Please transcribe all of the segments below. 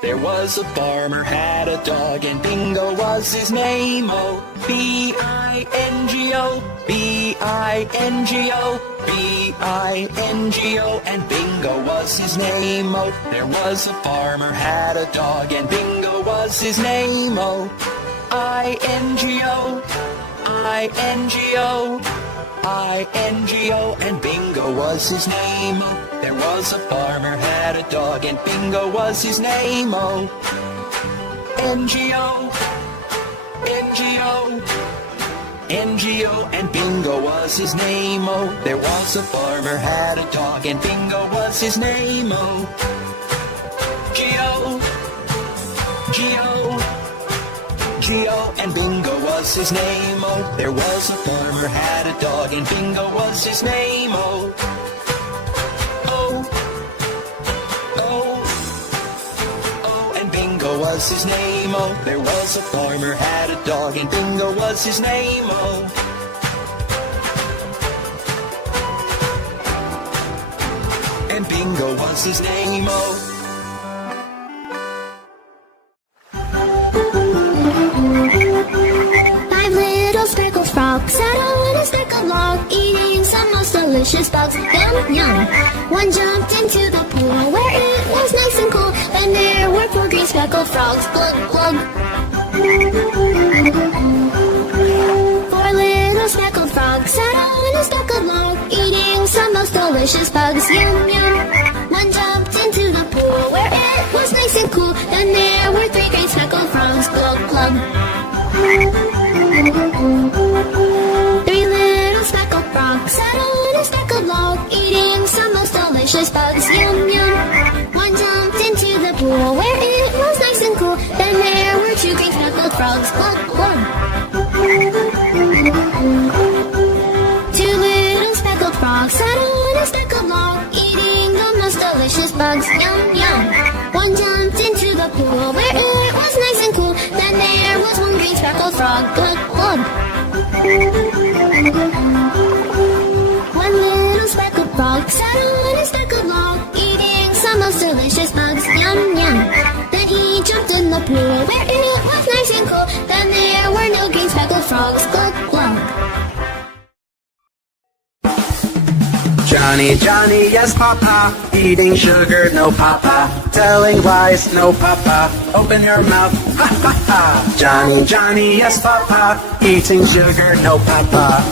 There was a farmer had a dog, and Bingo was his name. Oh, B-I-N-G-O, B-I-N-G-O, B-I-N-G-O, and Bingo was his name. Oh, there was a farmer had a dog, and Bingo was his name. Oh, I-N-G-O, I-N-G-O, I-N-G-O, and Bingo was his name. Oh, there was a farmer had a dog, and Bingo was his name. Oh, N-G-O, N-G-O, N-G-O, and Bingo was his name. Oh, there was a farmer had a dog, and Bingo was his name. Oh, G-O, G-O, G-O, and Bingo was his name. Oh, there was a farmer had a dog, and Bingo was his name. Oh, oh, oh, oh, and Bingo was his name. Oh, there was a farmer had a dog, and Bingo was his name. Oh, and Bingo was his name. Oh. Frogs sat on a speckled log, eating some most delicious bugs. Yum, yum. One jumped into the pool where it was nice and cool. Then there were 4 green speckled frogs. Glug, glug. 4 little speckled frogs sat on a speckled log, eating some most delicious bugs. Yum, yum. One jumped into the pool where it was nice and cool. Then there were 3 green speckled frogs. Glug, glug. 3 little speckled frogs sat on a speckled log, eating some most delicious bugs. Yum, yum. One jumped into the pool where it was nice and cool. Then there were 2 green speckled frogs. Glug, glug. 2 little speckled frogs sat on a speckled log, eating the most delicious bugs. Yum, yum. One jumped into the pool where it was nice and cool. Then there was 1 green speckled frog. Glug, glug. 1 little speckled frog sat on a speckled log, eating some most delicious bugs. Yum, yum. Then he jumped in the pool where it was nice and cool. Then there were no green speckled frogs. Glug, glug. Johnny, Johnny, yes papa, eating sugar, no papa, telling lies, no papa, open your mouth, ha ha ha. Johnny, Johnny, yes papa, eating sugar, no papa.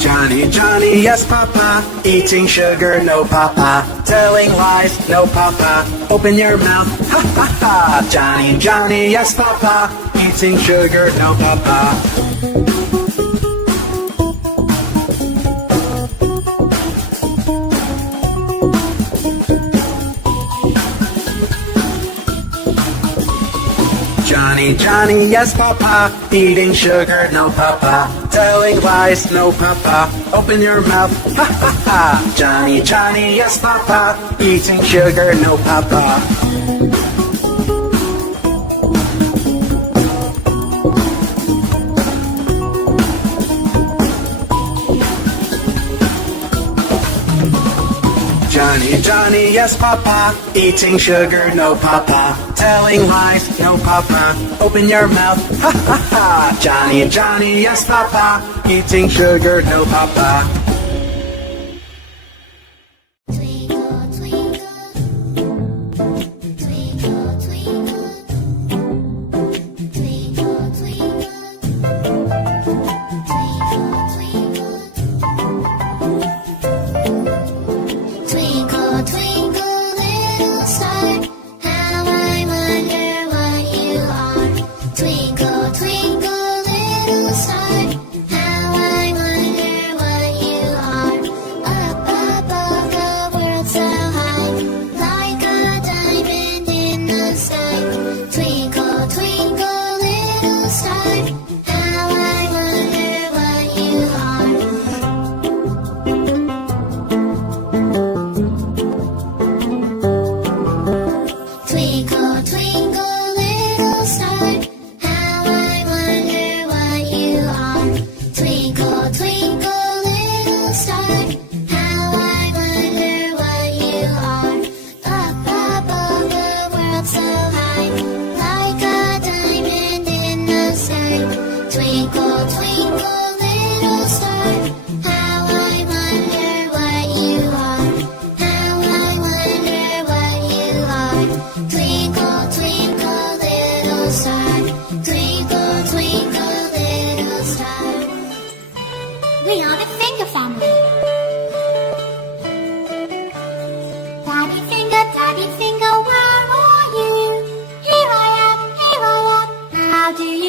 Johnny, Johnny, yes papa, eating sugar, no papa, telling lies, no papa, open your mouth, ha ha ha. Johnny, Johnny, yes papa, eating sugar, no papa. Johnny, Johnny, yes papa, eating sugar, no papa, telling lies, no papa, open your mouth, ha ha ha. Johnny, Johnny, yes papa, eating sugar, no papa. Johnny, Johnny, yes papa, eating sugar, no papa, telling lies, no papa, open your mouth, ha ha ha. Johnny, Johnny, yes papa, eating sugar, no papa. Twinkle, twinkle, little star, how I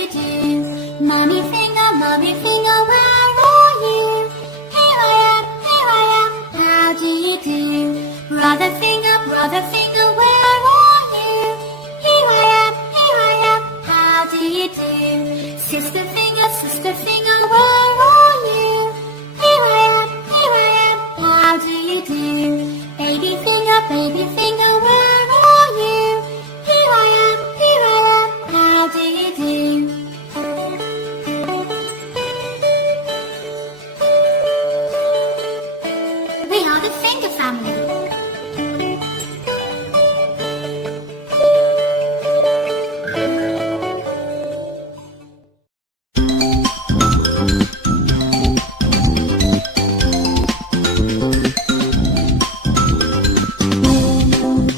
you do? Mommy finger, where are you? Here I am, how do you do? Brother finger, where are you? Here I am, how do you do? Sister finger, where are you? Here I am, how do you do? Baby finger, where are you? Here I am, how do you do? We are the finger family.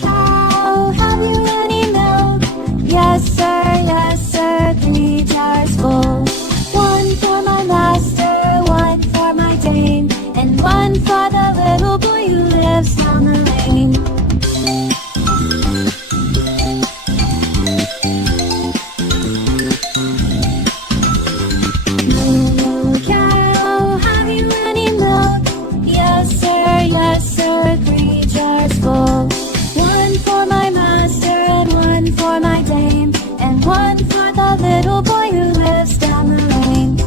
Cow, have you any milk? Yes sir, 3 jars full. 1 for my master, 1 for my dame, and 1 for the little boy who lives down the lane. Moo cow, have you any milk? Yes sir, 3 jars full. 1 for my master and 1 for my dame, and 1 for the little boy who lives down the lane.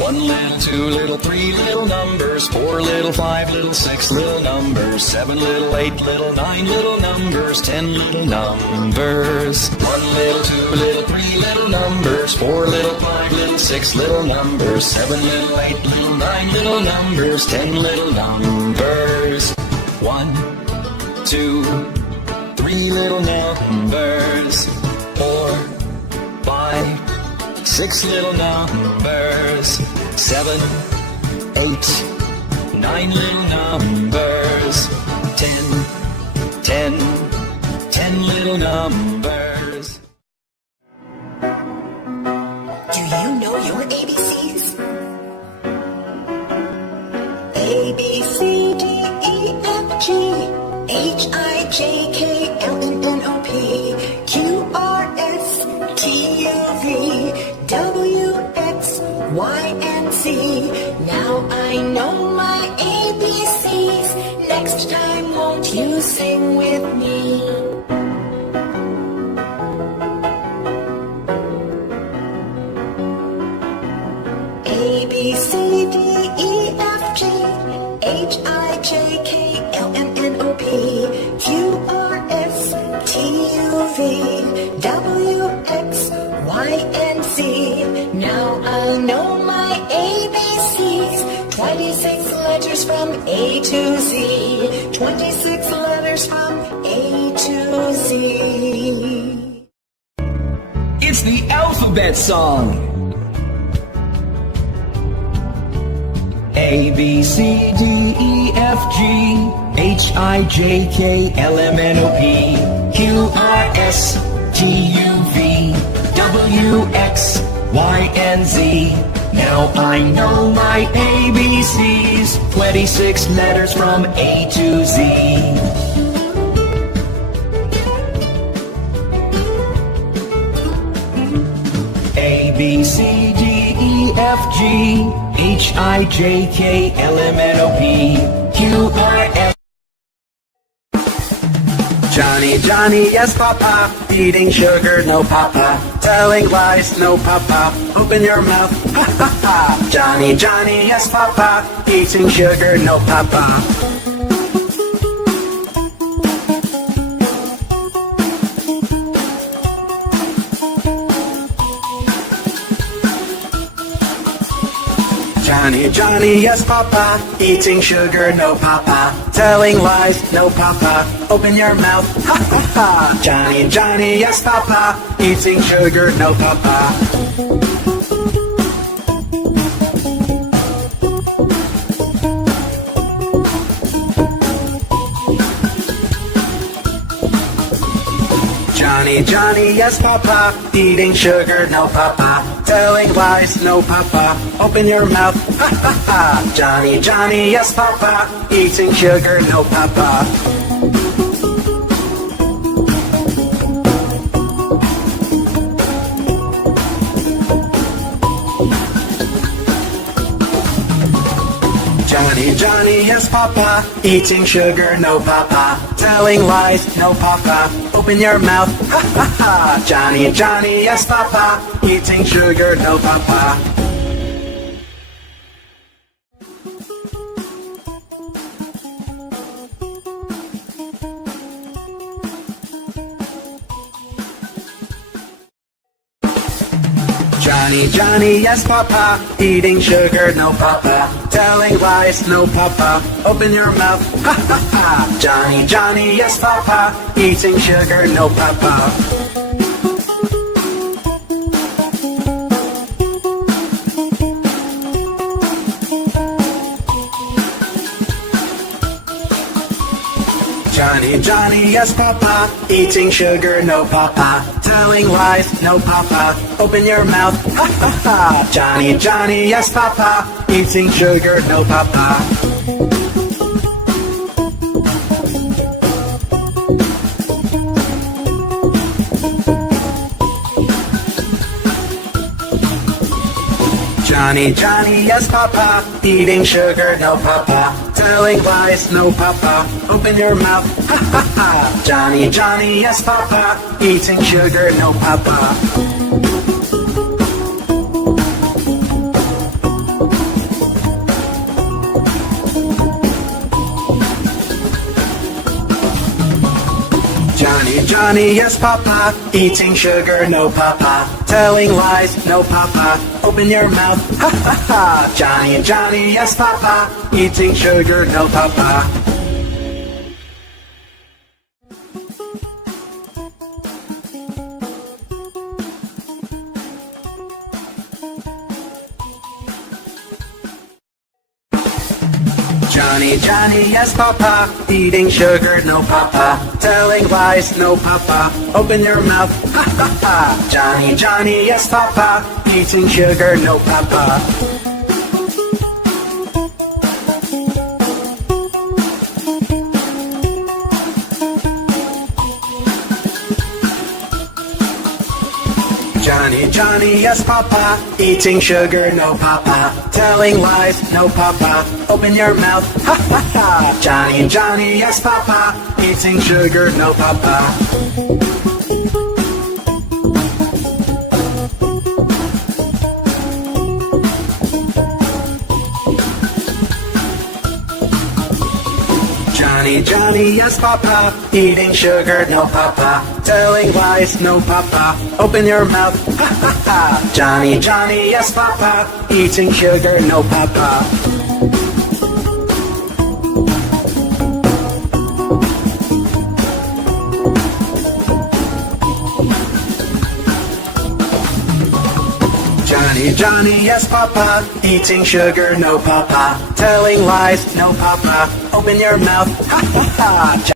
One little, 2 little, 3 little numbers, 4 little, 5 little, 6 little numbers, 7 little, 8 little, 9 little numbers, 10 little numbers. 1 little, 2 little, 3 little numbers, 4 little, 5 little, 6 little numbers, 7 little, 8 little, 9 little numbers, 10 little numbers. 1, 2, 3 little numbers, 4, 5, 6 little numbers, 7, 8, 9 little numbers, 10 little numbers. Do you know your ABCs? A, B, C, D, E, F, G, H, I, J, K, L, M, N, O, P, Q, R, S, T, U, V, W, X, Y, and Z. Now I know my ABCs. Next time, won't you sing with me? A, B, C, D, E, F, G, H, I, J, K, L, M, N, O, P, Q, R, S, T, U, V, W, X, Y, and Z. Now I know my ABCs. 26 letters from A to Z. 26 letters from A to Z. It's the alphabet song. A, B, C, D, E, F, G, H, I, J, K, L, M, N, O, P, Q, R, S, T, U, V, W, X, Y, and Z. Now I know my ABCs. 26 letters from A to Z. A, B, C, D, E, F, G, H, I, J, K, L, M, N, O, P, Q, R, S. Johnny, Johnny, yes papa, eating sugar, no papa, telling lies, no papa, open your mouth, ha ha ha. Johnny, Johnny, yes papa, eating sugar, no papa. Johnny, Johnny, yes papa, eating sugar, no papa, telling lies, no papa, open your mouth, ha ha ha. Johnny, Johnny, yes papa, eating sugar, no papa. Johnny, Johnny, yes, Papa. Eating sugar, no, Papa. Telling lies, no, Papa. Open your mouth, ha, ha, ha. Johnny, Johnny, yes, Papa. Eating sugar, no, Papa. Johnny, Johnny, yes, Papa. Eating sugar, no, Papa. Telling lies, no, Papa. Open your mouth, ha, ha, ha. Johnny, Johnny, yes, Papa. Eating sugar, no, Papa. Johnny, Johnny, yes, Papa. Eating sugar, no, Papa. Telling lies, no, Papa. Open your mouth, ha, ha, ha. Johnny, Johnny, yes, Papa. Eating sugar, no, Papa. Johnny, Johnny, yes, Papa. Eating sugar, no, Papa. Telling lies, no, Papa. Open your mouth, ha, ha, ha. Johnny, Johnny, yes, Papa. Eating sugar, no, Papa. Johnny, Johnny, yes, Papa. Eating sugar, no, Papa. Telling lies, no, Papa. Open your mouth, ha, ha, ha. Johnny, Johnny, yes, Papa. Eating sugar, no, Papa. Johnny, Johnny, yes, Papa. Eating sugar, no, Papa. Telling lies, no, Papa. Open your mouth, ha, ha, ha. Johnny, Johnny, yes, Papa. Eating sugar, no, Papa. Johnny, Johnny, yes, Papa. Eating sugar, no, Papa. Telling lies, no, Papa. Open your mouth, ha, ha, ha. Johnny, Johnny, yes, Papa. Eating sugar, no, Papa. Johnny, Johnny, yes, Papa. Eating sugar, no, Papa. Telling lies, no, Papa. Open your mouth, ha, ha, ha. Johnny, Johnny, yes, Papa. Eating sugar, no, Papa. Johnny, Johnny, yes, Papa. Eating sugar, no, Papa. Telling lies, no, Papa. Open your mouth, ha, ha, ha. Johnny, Johnny, yes, Papa. Eating sugar, no, Papa. Johnny, Johnny, yes, Papa. Eating sugar, no, Papa. Telling lies, no, Papa. Open your mouth, ha, ha, ha.